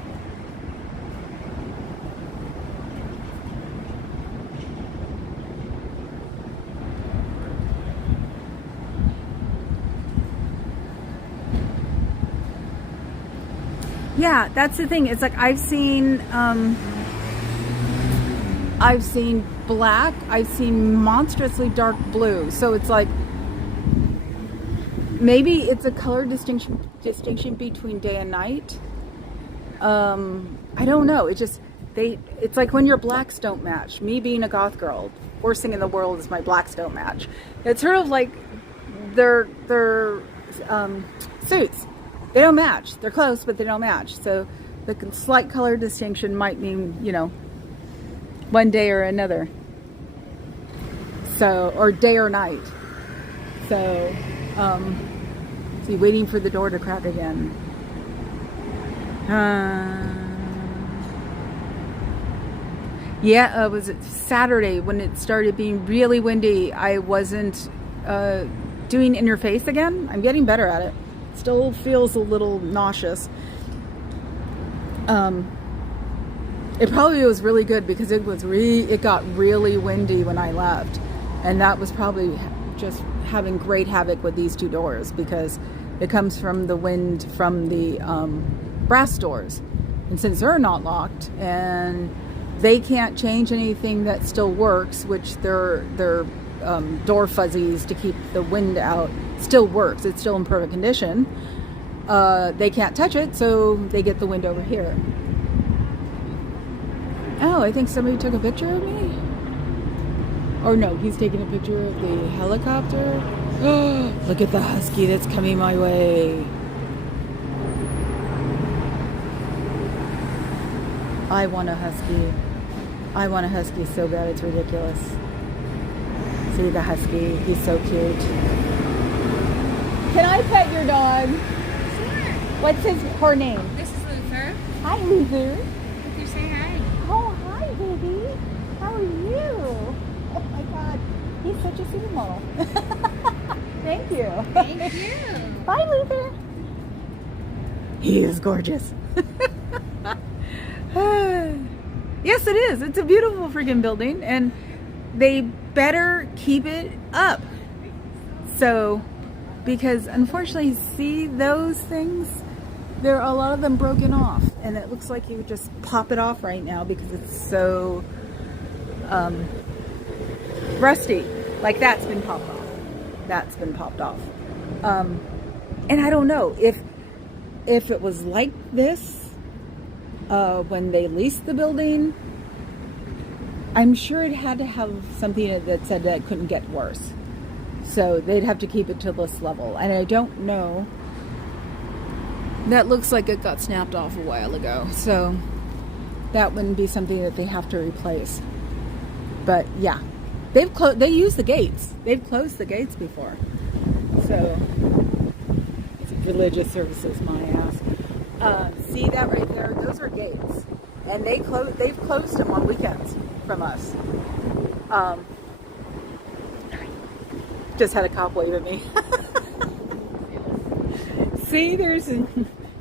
Yeah, that's the thing. It's like I've seen black, I've seen monstrously dark blue. So it's like maybe it's a color distinction between day and night. I don't know. It's like when your blacks don't match. Me being a goth girl, worst thing in the world is my blacks don't match. It's sort of like their suits. They don't match. They're close, but they don't match. So the slight color distinction might mean, you know, one day or another. So, or day or night. So, see, waiting for the door to crack again. Yeah, it was Saturday when it started being really windy. I wasn't doing in your face again. I'm getting better at it. Still feels a little nauseous. It probably was really good because it got really windy when I left, and that was probably just having great havoc with these two doors because it comes from the wind from the brass doors, and since they're not locked and they can't change anything that still works, which they're door fuzzies to keep the wind out, still works. It's still in perfect condition. They can't touch it, so they get the wind over here. Oh, I think somebody took a picture of me. Or no, he's taking a picture of the helicopter. Oh, look at the husky that's coming my way. I want a husky. I want a husky so bad it's ridiculous. See the husky, he's so cute. Can I pet your dog? Sure. What's her name? This is Luther. Hi, Luther. Luther, say hi. Oh, hi, baby. How are you? Oh my God, he's such a supermodel. Thank you. Thank you. Bye, Luther. He is gorgeous. Yes, it is. It's a beautiful freaking building, and they better keep it up. So, because unfortunately, see those things? There are a lot of them broken off, and it looks like you would just pop it off right now because it's so rusty. Like that's been popped off. That's been popped off. And I don't know if it was like this when they leased the building. I'm sure it had to have something that said that it couldn't get worse. So they'd have to keep it to this level. And I don't know. That looks like it got snapped off a while ago. So that wouldn't be something that they have to replace. But yeah, they use the gates. They've closed the gates before. So it's religious services, my ass. See that right there? Those are gates. And they've closed them on weekends from us. Just had a cop wave at me. See, there's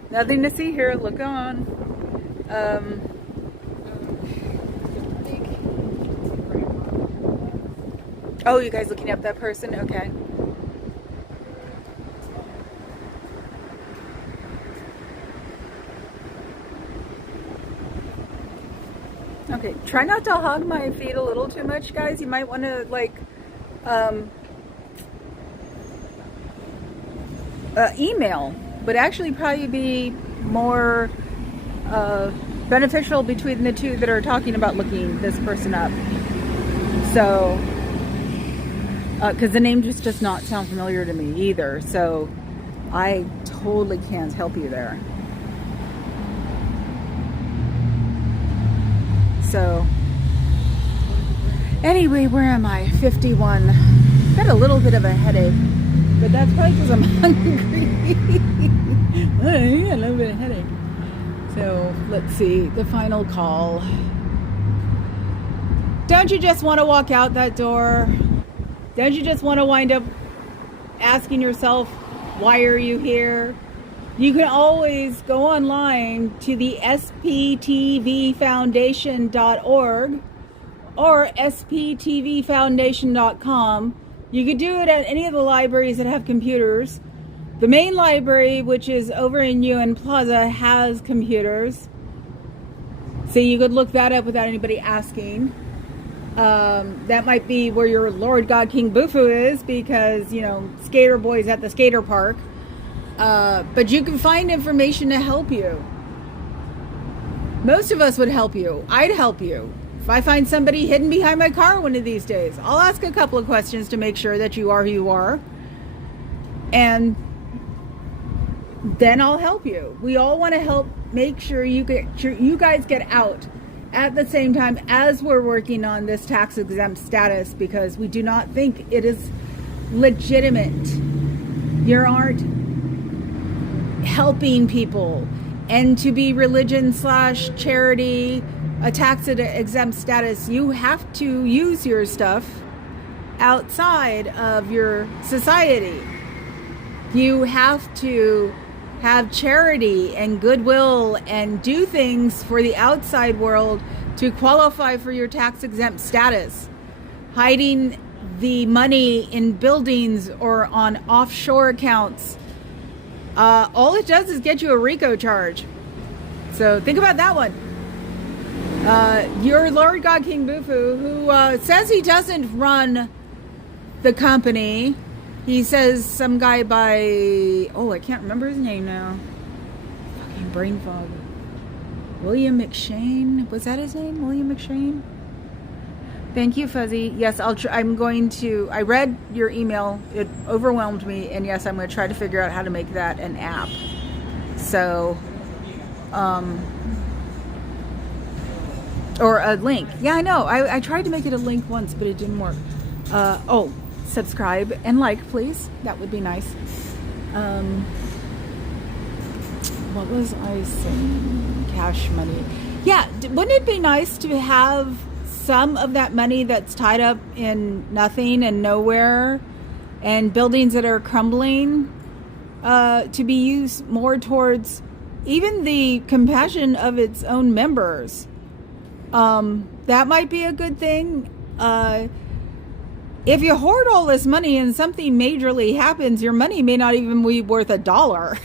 nothing to see here. Look on. Oh, you guys looking up that person? Okay. Okay, try not to hug my feet a little too much, guys. You might want to, like, email would actually probably be more beneficial between the two that are talking about looking this person up. So, because the name just does not sound familiar to me either. So, I totally can't help you there. So, anyway, where am I? 51. Got a little bit of a headache, but that's probably because I'm hungry. A little bit of headache. So, let's see. The final call. Don't you just want to walk out that door? Don't you just want to wind up asking yourself, why are you here? You can always go online to the sptvfoundation.org or sptvfoundation.com. You could do it at any of the libraries that have computers. The main library, which is over in UN Plaza, has computers. So you could look that up without anybody asking. That might be where your Lord God King Bufu is, because, you know, skater boys at the skater park. But you can find information to help you. Most of us would help you. I'd help you. If I find somebody hidden behind my car one of these days, I'll ask a couple of questions to make sure that you are who you are. And then I'll help you. We all want to help make sure you guys get out at the same time as we're working on this tax exempt status, because we do not think it is legitimate. You aren't helping people, and to be religion/charity, a tax exempt status, you have to use your stuff outside of your society. You have to have charity and goodwill and do things for the outside world to qualify for your tax exempt status. Hiding the money in buildings or on offshore accounts, all it does is get you a RICO charge. So think about that one. Your Lord God King Bufu, who says he doesn't run the company. He says some guy by, I can't remember his name now. Fucking brain fog. William McShane? Was that his name? William McShane? Thank you, Fuzzy. Yes, I'm going to, I read your email. It overwhelmed me. And yes, I'm going to try to figure out how to make that an app. So, or a link. Yeah, I know. I tried to make it a link once, but it didn't work. Subscribe and like, please. That would be nice. What was I saying? Cash money. Yeah, wouldn't it be nice to have some of that money that's tied up in nothing and nowhere and buildings that are crumbling to be used more towards even the compassion of its own members? That might be a good thing. If you hoard all this money and something majorly happens, your money may not even be worth $1.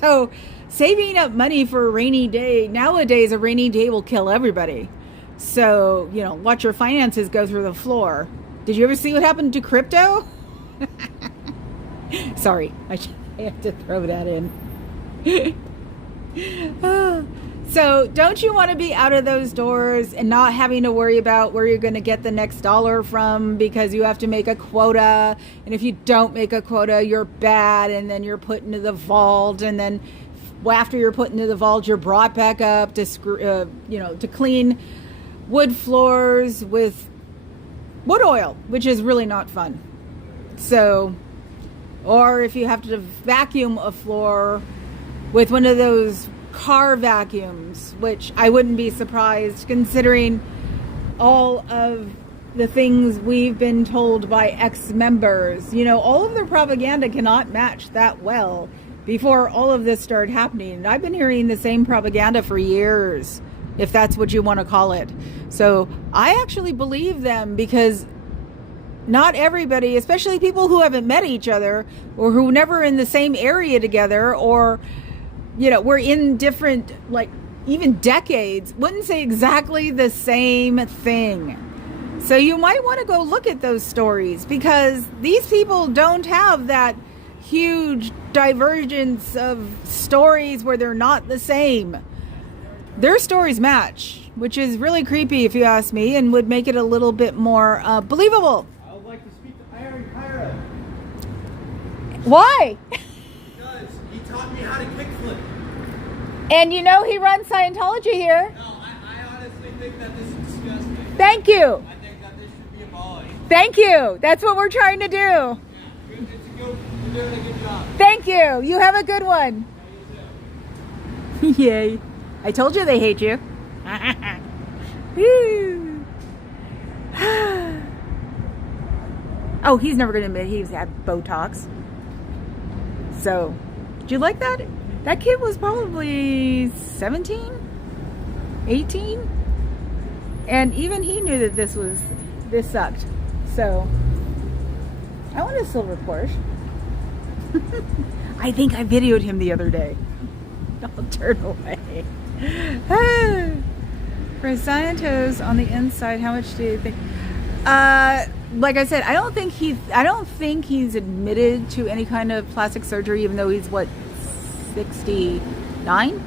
So saving up money for a rainy day, nowadays a rainy day will kill everybody. So, watch your finances go through the floor. Did you ever see what happened to crypto? Sorry, I have to throw that in. So don't you want to be out of those doors and not having to worry about where you're going to get the next dollar from because you have to make a quota, and if you don't make a quota you're bad, and then you're put into the vault, and then after you're put into the vault you're brought back up to to clean wood floors with wood oil, which is really not fun. So, or if you have to vacuum a floor with one of those car vacuums, which I wouldn't be surprised considering all of the things we've been told by ex-members. All of their propaganda cannot match that well before all of this started happening. And I've been hearing the same propaganda for years, if that's what you want to call it. So I actually believe them, because not everybody, especially people who haven't met each other or who never in the same area together, or we're in different, even decades, wouldn't say exactly the same thing. So you might want to go look at those stories, because these people don't have that huge divergence of stories where they're not the same. Their stories match, which is really creepy if you ask me, and would make it a little bit more believable. I would like to speak to Aaron Kyra. Why? Because he taught me how to kickflip. And he runs Scientology here. No, I honestly think that this is disgusting. Thank you. I think that this should be abolished. Thank you. That's what we're trying to do. Yeah, you're doing a good job. Thank you. You have a good one. Yeah, you Yay. I told you they hate you. Woo. Oh, he's never going to admit he's had Botox. So, did you like that? That kid was probably 17, 18. And even he knew that this sucked. So, I want a silver Porsche. I think I videoed him the other day. I'll turn away. For Scientos on the inside, how much do you think? Like I said, I don't think he's admitted to any kind of plastic surgery, even though he's 69.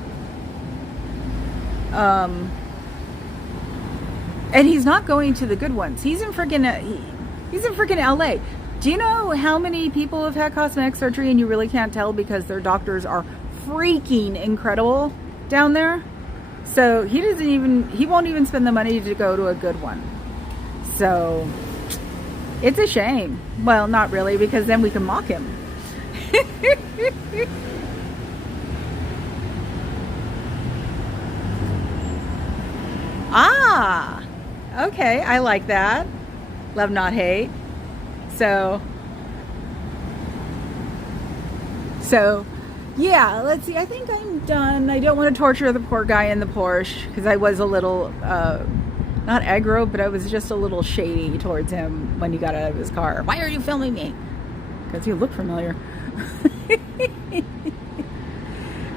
And he's not going to the good ones. He's in freaking LA. Do you know how many people have had cosmetic surgery and you really can't tell because their doctors are freaking incredible down there? So he won't even spend the money to go to a good one. So it's a shame. Well, not really, because then we can mock him. Ah, okay, I like that. Love, not hate. So yeah, let's see. I think I'm done. I don't want to torture the poor guy in the Porsche, because I was a little, not aggro, but I was just a little shady towards him when he got out of his car. Why are you filming me? Because you look familiar.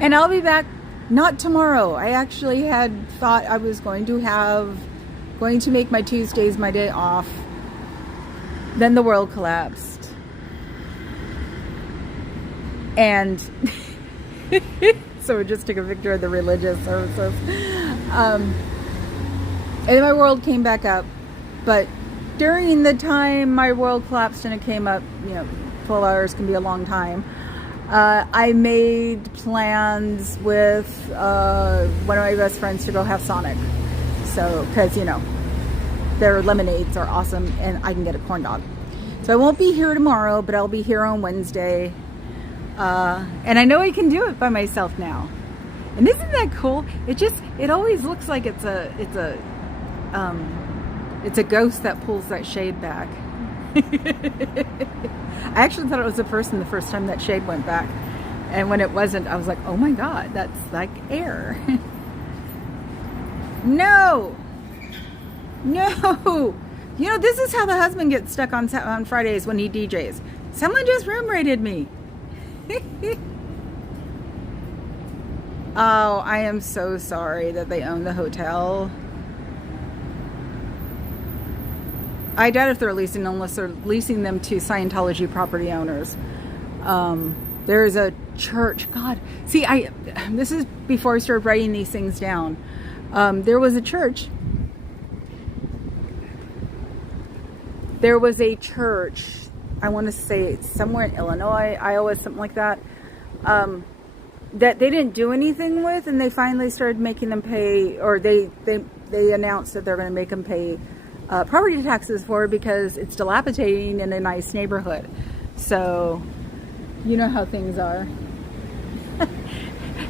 And I'll be back, not tomorrow. I actually had thought I was going to make my Tuesdays my day off. Then the world collapsed. And so we just took a picture of the religious services. And my world came back up. But during the time my world collapsed and it came up, 12 hours can be a long time. I made plans with one of my best friends to go have Sonic. So, because, their lemonades are awesome and I can get a corn dog. So I won't be here tomorrow, but I'll be here on Wednesday. And I know I can do it by myself now. And isn't that cool? It always looks like it's a ghost that pulls that shade back. I actually thought it was a person the first time that shade went back. And when it wasn't, I was like, oh my God, that's like air. No. This is how the husband gets stuck on Fridays when he DJs. Someone just room rated me. Oh, I am so sorry that they own the hotel. I doubt if they're leasing unless they're leasing them to Scientology property owners. There's a church. God, see, this is before I started writing these things down. There was a church. There was a church. I want to say it's somewhere in Illinois, Iowa, something like that. That they didn't do anything with, and they finally started making them pay, or they announced that they're going to make them pay property taxes for it because it's dilapidating in a nice neighborhood. So, you know how things are.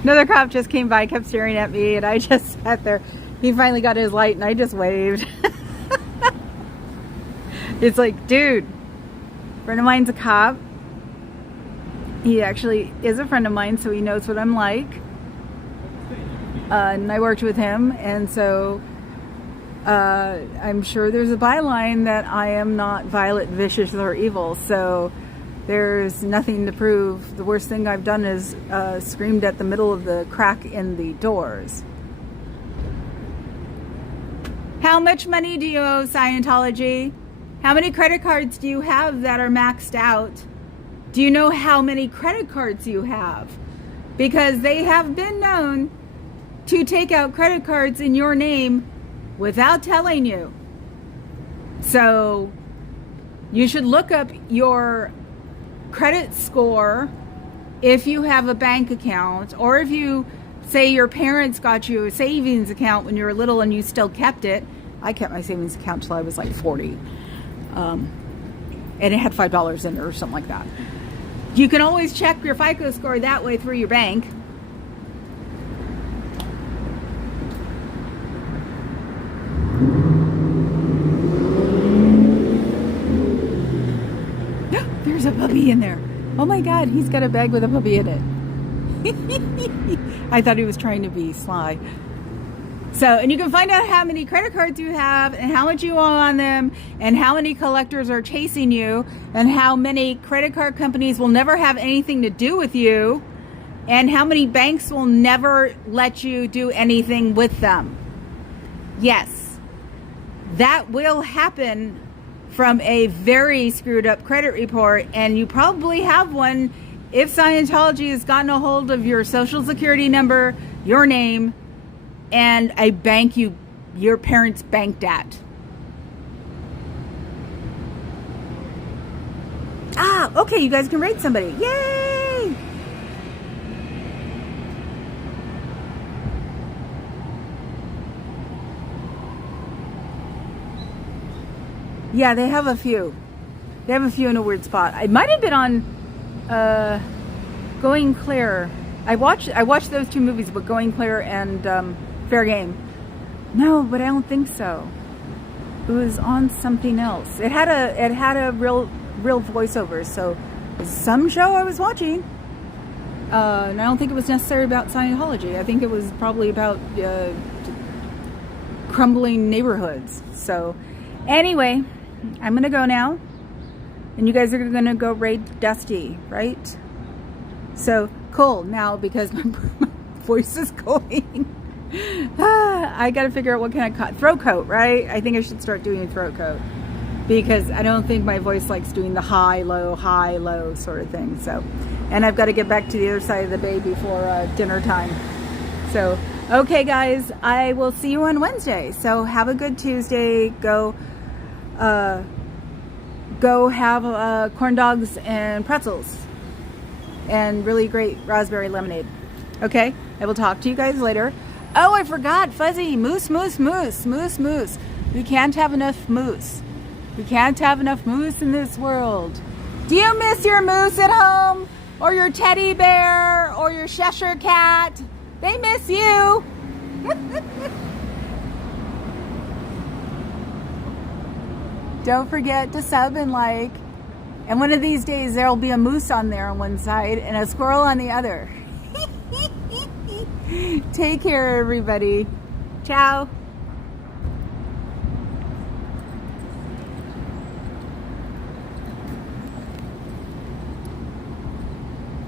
Another cop just came by, kept staring at me, and I just sat there. He finally got his light, and I just waved. It's like, dude, a friend of mine's a cop. He actually is a friend of mine, so he knows what I'm like. And I worked with him, and so I'm sure there's a byline that I am not violent, vicious, or evil. So there's nothing to prove. The worst thing I've done is screamed at the middle of the crack in the doors. How much money do you owe Scientology? How many credit cards do you have that are maxed out? Do you know how many credit cards you have? Because they have been known to take out credit cards in your name without telling you. So you should look up your credit score if you have a bank account, or if you say your parents got you a savings account when you were little and you still kept it. I kept my savings account till I was like 40. And it had $5 in it or something like that. You can always check your FICO score that way through your bank. There's a puppy in there. Oh my God, he's got a bag with a puppy in it. I thought he was trying to be sly. So, and you can find out how many credit cards you have and how much you owe on them and how many collectors are chasing you and how many credit card companies will never have anything to do with you and how many banks will never let you do anything with them. Yes, that will happen from a very screwed up credit report, and you probably have one if Scientology has gotten a hold of your social security number, your name, and a bank your parents banked at. Okay, you guys can rate somebody. Yay! Yeah, they have a few. They have a few in a weird spot. I might have been on Going Clear. I watched those two movies, but Going Clear and Fair Game. No, but I don't think so. It was on something else. It had a real voiceover. So it was some show I was watching. And I don't think it was necessarily about Scientology. I think it was probably about crumbling neighborhoods. So anyway, I'm gonna go now, and you guys are gonna go raid Dusty, right? So cool. Now, because my voice is going, I gotta figure out what kind of throat coat, right? I think I should start doing a throat coat because I don't think my voice likes doing the high, low sort of thing. So, and I've got to get back to the other side of the bay before dinner time. So, okay, guys, I will see you on Wednesday. So have a good Tuesday. Go have corn dogs and pretzels and really great raspberry lemonade. Okay, I will talk to you guys later. Oh, I forgot, Fuzzy, moose. We can't have enough moose. We can't have enough moose in this world. Do you miss your moose at home? Or your teddy bear? Or your Cheshire cat? They miss you. Don't forget to sub and like. And one of these days there'll be a moose on there on one side and a squirrel on the other. Take care, everybody. Ciao.